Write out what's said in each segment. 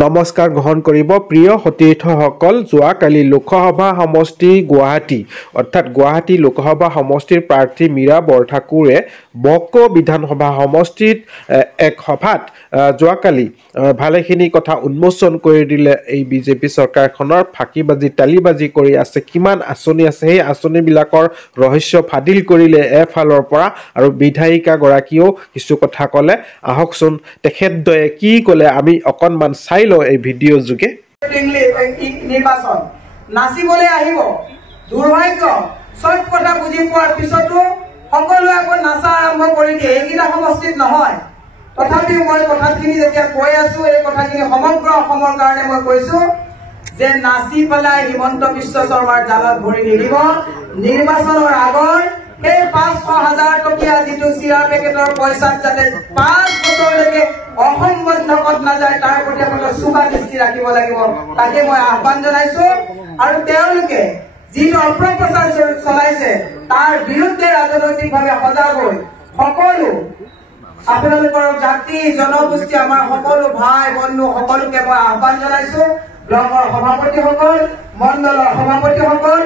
নমস্কাৰ গ্ৰহণ কৰিব প্ৰিয় সতীৰ্থসকল। যোৱাকালি লোকসভা সমষ্টি গুৱাহাটী অৰ্থাৎ গুৱাহাটী লোকসভা সমষ্টিৰ প্ৰাৰ্থী মীৰা বৰঠাকুৰে বক বিধানসভা সমষ্টিত এক সভাত যোৱাকালি ভালেখিনি কথা উন্মোচন কৰি দিলে। এই বিজেপি চৰকাৰখনৰ ফাঁকিবাজি তালিবাজি কৰি আছে, কিমান আঁচনি আছে, সেই আঁচনিবিলাকৰ ৰহস্য ফাদিল কৰিলে এফালৰ পৰা। আৰু বিধায়িকাগৰাকীয়েও কিছু কথা ক'লে, আহকচোন তেখেতদ্বয়ে কি ক'লে আমি অকণমান চাই লওঁ এই ভিডিঅ' যোগে। নিৰ্বাচন নাচিবলৈ আহিব, দুৰ্ভাগ্য চব কথা বুজি পোৱাৰ পিছতো সকলোৱে আকৌ নাচা আৰম্ভ কৰি দিয়ে। এইকেইটা সমষ্টিত নহয়, তথাপিও মই কথাখিনি যেতিয়া কৈ আছো, এই কথাখিনি সমগ্ৰ অসমৰ কাৰণে মই কৈছো যে নাচি পেলাই হিমন্ত বিশ্ব শৰ্মাৰ জালত ভৰি নিদিব। নিৰ্বাচনৰ আগত সেই 500,000 টকীয়া যিটো চিৰা পেকেটৰ পইচাত যাতে 5 বছৰলৈকে অসম বন্ধকত নাযায়, তাৰ প্ৰতি আপোনালোকে চোকা দৃষ্টি ৰাখিব লাগিব, তাকে মই আহ্বান জনাইছো। আৰু তেওঁলোকে যিটো অপপ্ৰচাৰ চলাইছে তাৰ বিৰুদ্ধে ৰাজনৈতিকভাৱে সজাগ হৈ সকলো আপোনালোকৰ জাতি জনগোষ্ঠী, আমাৰ সকলো ভাই বন্ধু সকলোকে মই আহ্বান জনাইছো। ব্লকৰ সভাপতিসকল, মণ্ডলৰ সভাপতিসকল,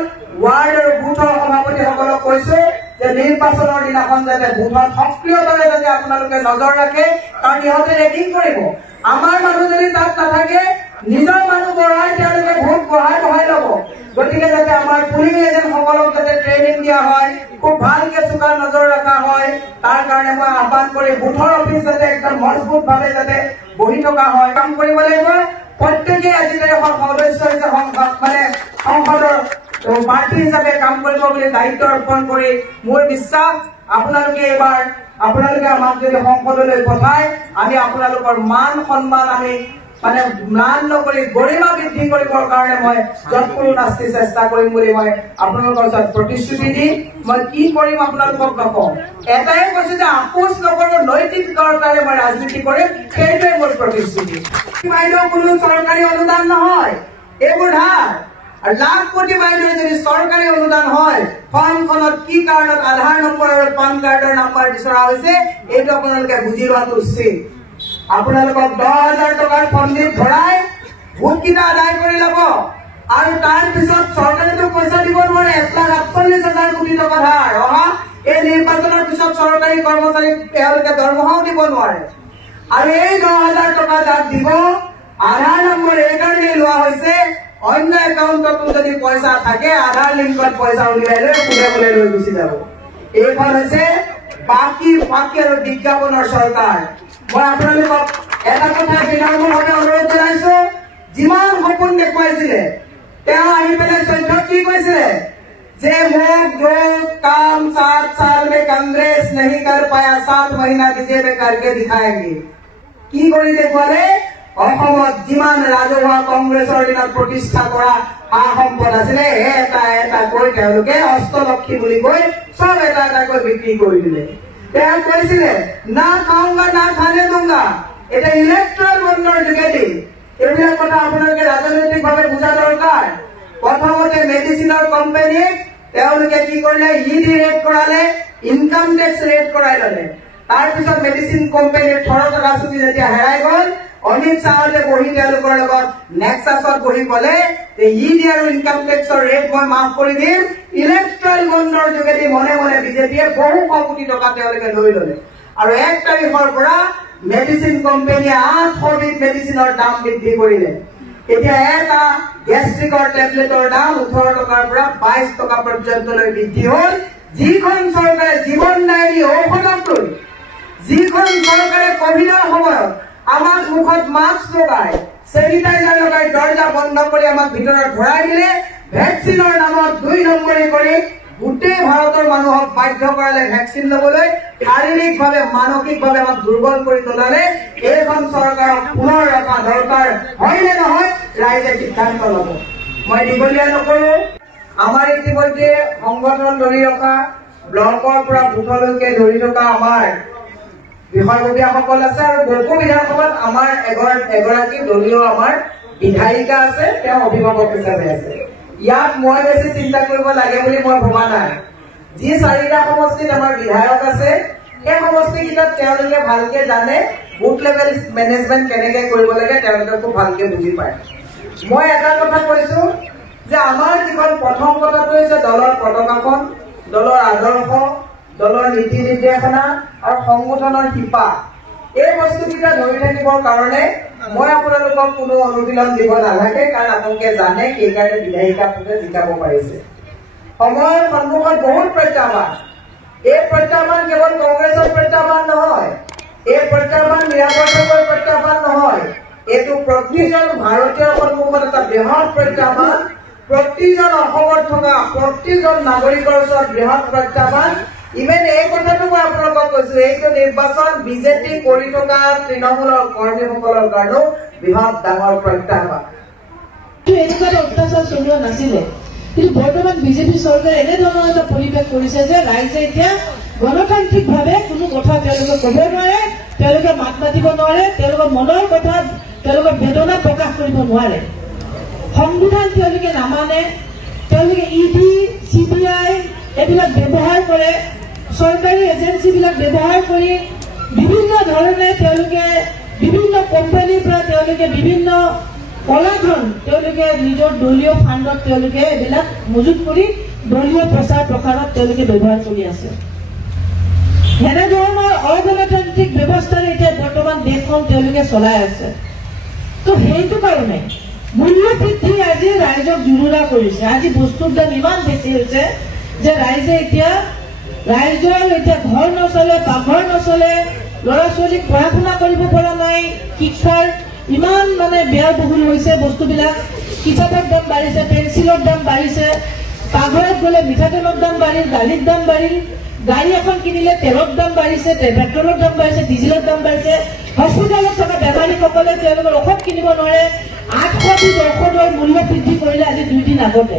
ৱাৰ্ড আৰু বুথৰ সভাপতিসকলক কৈছো যে নিৰ্বাচনৰ দিনাখন যাতে বুথত সক্ৰিয়ভাৱে যাতে আপোনালোকে নজৰ ৰাখে, কাৰণ ইহঁতে ৰেগিং কৰিব। আমাৰ মানুহ যদি তাত নাথাকে, নিজৰ মানুহ বঢ়াই তেওঁলোকে ভোট বঢ়াই ল'ব। গতিকে যাতে আমাৰ পুলিং এজেণ্টসকলক যাতে ট্ৰেইনিং দিয়া হয়, খুব ভালকে চোকা নজৰ ৰখা হয়, তাৰ কাৰণে মই আহ্বান কৰি বুথৰ অফিচ যাতে একদম মজবুতভাৱে যাতে বহি থকা হয়, কাম কৰিব লাগিব। প্ৰত্যেকে আজিকালি সদস্য মানে সংসদৰ প্ৰাৰ্থী হিচাপে কাম কৰিব বুলি দায়িত্ব অৰ্পণ কৰি মোৰ বিশ্বাস আপোনালোকে এইবাৰ আপোনালোকে আমাক যদি সংসদলৈ পঠায়, আমি আপোনালোকৰ মান সন্মান আমি মানে ম্লান নকৰি গৰিমা বৃদ্ধি কৰিবৰ কাৰণে মই যৎপৰো নাস্তি চেষ্টা কৰিম বুলি মই আপোনালোকৰ ওচৰত প্ৰতিশ্ৰুতি দি মই কি কৰিম আপোনালোকক নকওঁ। এটাই কৈছো যে আপোচ নকৰো, নৈতিকতাৰে মই ৰাজনীতি কৰিম, সেইটোৱে মোৰ প্ৰতিশ্ৰুতি। বাইদেউ কোনো চৰকাৰী অনুদান নহয়, এইবোৰ ধাৰ। লাখ কোটি বাইদেউ যদি চৰকাৰী অনুদান হয়, ফৰ্মখনত কি কাৰণত আধাৰ নম্বৰ আৰু পান কাৰ্ডৰ নম্বৰ বিচৰা হৈছে, এইটো আপোনালোকে বুজি লোৱাটো উচিত। আপোনালোকক 10,000 টকাৰ ফন্দিত ভৰাই ভোটকেইটা আদায় কৰি ল'ব, আৰু তাৰ পিছত চৰকাৰেতো পইচা দিব নোৱাৰে। 1,48,000 কোটি টকা ধাৰ অহা এই নিৰ্বাচনৰ পিছত চৰকাৰী কৰ্মচাৰীক তেওঁলোকে দৰমহাও দিব নোৱাৰে। আৰু এই 10,000 টকা যাক দিব, আধাৰ নম্বৰ এইকাৰণে লোৱা হৈছে, অন্য একাউণ্টতো যদি পইচা থাকে আধাৰ লিংকত পইচা উলিয়াই লৈ সুধিবলৈ লৈ গুচি যাব। এইখন হৈছে বাকী আৰু বিজ্ঞাপনৰ চৰকাৰ। মই আপোনালোকক এটা কথা বিনম্ৰভাৱে অনুৰোধ জনাইছো, যিমান সপোন দেখুৱাইছিলে তেওঁ আহি পেলাই 14 কি কৈছিলে যে মোক जो काम 7 साल में कांग्रेस नहीं कर पाया 7 महीना बीजेपी करके दिखाएंगे। কি কৰি দেখুৱালে? অসমত যিমান ৰাজহুৱা কংগ্ৰেছৰ দিনত প্ৰতিষ্ঠা কৰা সা সম্পদ আছিলে এটা এটা কৈ তেওঁলোকে অষ্টলক্ষী বুলি কৈ চব এটা এটাকৈ বিক্ৰী কৰি দিলে। তেওঁ কৈছিলে না খাওঁগা না খানে দুংগা, এটা ইলেক্ট্ৰল বণ্ডৰ যোগেদি। এইবিলাক কথা আপোনালোকে ৰাজনৈতিকভাৱে বুজা দৰকাৰ। প্ৰথমতে মেডিচিনৰ কোম্পানীক তেওঁলোকে কি কৰিলে, ইডি ৰেড কৰালে, ইনকাম টেক্স ৰেড কৰাই ললে। তাৰপিছত মেডিচিন কোম্পানীৰ 18 টকা চুটি যেতিয়া হেৰাই গল, অমিত শ্বাহলে বহি তেওঁলোকৰ লগত নেক্সাছত বহি কলে যে ইডি আৰু ইনকাম টেক্সৰ ৰেট মই মাফ কৰি দিম। ইলেক্ট্ৰল বণ্ডৰ যোগেদি মনে মনে বিজেপিয়ে বহু কোটি টকা তেওঁলোকে লৈ ললে। আৰু 1 তাৰিখৰ পৰা মেডিচিন কোম্পানীয়ে 800 বিধ মেডিচিনৰ দাম বৃদ্ধি কৰিলে। এতিয়া এটা গেষ্ট্ৰিকৰ টেবলেটৰ দাম 18 টকাৰ পৰা 22 টকা পৰ্যন্তলৈ বৃদ্ধি হল। যিখন চৰকাৰে জীৱনদায়িনী ঔষধক লৈ, যিখন চৰকাৰে কভিডৰ সময়ত আমাক মুখত মাস্ক লগাই চেনিটাইজাৰ লগাই দৰ্জা বন্ধ কৰি আমাক ভিতৰত ভৰাই দিলে, ভেকচিনৰ নামত 2 নম্বৰী কৰি গোটেই ভাৰতৰ মানুহক বাধ্য কৰালে ভেকচিন লবলৈ, শাৰীৰিকভাৱে মানসিকভাৱে আমাক দুৰ্বল কৰি তোলালে। এইখন চৰকাৰক পুনৰ ৰখা দৰকাৰ হয়নে নহয়, ৰাইজে সিদ্ধান্ত লব। মই দীঘলীয়া নকৰো। আমাৰ ইতিমধ্যে সংগঠন ধৰি ৰখা ব্লকৰ পৰা বুথলৈকে ধৰি থকা আমাৰ বিষয়ববীয়াসকল আছে, আৰু বহু বিধানসভাত আমাৰ এগৰাকী দলীয় আমাৰ বিধায়িকা আছে, তেওঁ অভিভাৱক হিচাপে আছে। ইয়াত মই বেছি চিন্তা কৰিব লাগে বুলি মই ভবা নাই। যি 4টা সমষ্টিত আমাৰ বিধায়ক আছে, সেই সমষ্টিকেইটাত তেওঁলোকে ভালকে জানে বুথ লেভেল মেনেজমেণ্ট কেনেকৈ কৰিব লাগে তেওঁলোকে খুব ভালকৈ বুজি পায়। মই এটা কথা কৈছোঁ যে আমাৰ যিখন প্ৰথম কথাটো হৈছে দলৰ পতাকাখন, দলৰ আদৰ্শ, দলৰ নীতি নিৰ্দেশনা আৰু সংগঠনৰ শিপা। এই বস্তুকেইটা ধৰি থাকিবৰ কাৰণে মই আপোনালোকক কোনো অনুশীলন দিব নালাগে, কাৰণ আপোনালোকে জানে সেইকাৰণে বিধায়িকাটোৱে জিকাব পাৰিছে। সময়ৰ সন্মুখত বহুত প্ৰত্যাহ্বান। এই প্ৰত্যাহ্বান কেৱল কংগ্ৰেছৰ প্ৰত্যাহ্বান নহয়, এই প্ৰত্যাহ্বান নিৰাপত্তাৰ প্ৰত্যাহ্বান নহয়, এইটো প্ৰতিজন ভাৰতীয়ৰ সন্মুখত এটা বৃহৎ প্ৰত্যাহ্বান, প্ৰতিজন অসমত থকা প্ৰতিজন নাগৰিকৰ ওচৰত বৃহৎ প্ৰত্যাহ্বান। ইভেন এই কথাটো মই আপোনালোকক কৈছো, এইটো নিৰ্বাচন বিজেপি কৰি থকা তৃণমূলৰ কৰ্মীসকলৰ কাৰণেও বৃহৎ ডাঙৰ প্ৰত্যাহ্বান। এনেকুৱা এটা অত্যাচাৰ চলোৱা নাছিলে, কিন্তু বৰ্তমান বিজেপি চৰকাৰে এনেধৰণৰ এটা পৰিৱেশ কৰিছে যে ৰাইজে এতিয়া গণতান্ত্ৰিকভাৱে কোনো কথা তেওঁলোকে ক'ব নোৱাৰে, তেওঁলোকে মাত মাতিব নোৱাৰে, তেওঁলোকৰ মনৰ কথা তেওঁলোকৰ বেদনা প্ৰকাশ কৰিব নোৱাৰে। সংবিধান তেওঁলোকে নামানে, তেওঁলোকে ED, CBI এইবিলাক ব্যৱহাৰ কৰে, চৰকাৰী এজেঞ্চিবিলাক ব্যৱহাৰ কৰি বিভিন্ন ধৰণে তেওঁলোকে বিভিন্ন কোম্পানীৰ পৰা তেওঁলোকে বিভিন্ন কলাধন তেওঁলোকে নিজৰ দলীয় ফাণ্ডত তেওঁলোকে এইবিলাক মজুত কৰি দলীয় প্ৰচাৰ প্ৰসাৰত তেওঁলোকে ব্যৱহাৰ কৰি আছে। এনেধৰণৰ অগণতান্ত্ৰিক ব্যৱস্থাৰে এতিয়া বৰ্তমান দেশখন তেওঁলোকে চলাই আছে। তো সেইটো কাৰণে মূল্য বৃদ্ধি আজি ৰাইজক জুৰুলা কৰিছে। আজি বস্তুৰ দাম ইমান বেছি হৈছে যে ৰাইজৰ এতিয়া ঘৰ নচলে, পাকঘৰ নচলে, ল'ৰা ছোৱালীক পঢ়া শুনা কৰিব পৰা নাই, শিক্ষাৰ ইমান মানে বেয়া বহুল হৈছে বস্তুবিলাক। কিতাপৰ দাম বাঢ়িছে, পেঞ্চিলৰ দাম বাঢ়িছে, পাকঘৰত গ'লে মিঠাতেলৰ দাম বাঢ়িল, দালিৰ দাম বাঢ়িল, গাড়ী এখন কিনিলে তেলৰ দাম বাঢ়িছে, পেট্ৰলৰ দাম বাঢ়িছে, ডিজেলৰ দাম বাঢ়িছে। হস্পিটেলত থকা বেমাৰীসকলে তেওঁলোকৰ ঔষধ কিনিব নোৱাৰে। 800 ঔষধৰ মূল্য বৃদ্ধি কৰিলে আজি 2 দিন আগতে।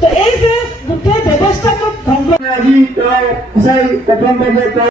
তো এই যে গোটেই ব্যৱস্থাটোক ধ্বংস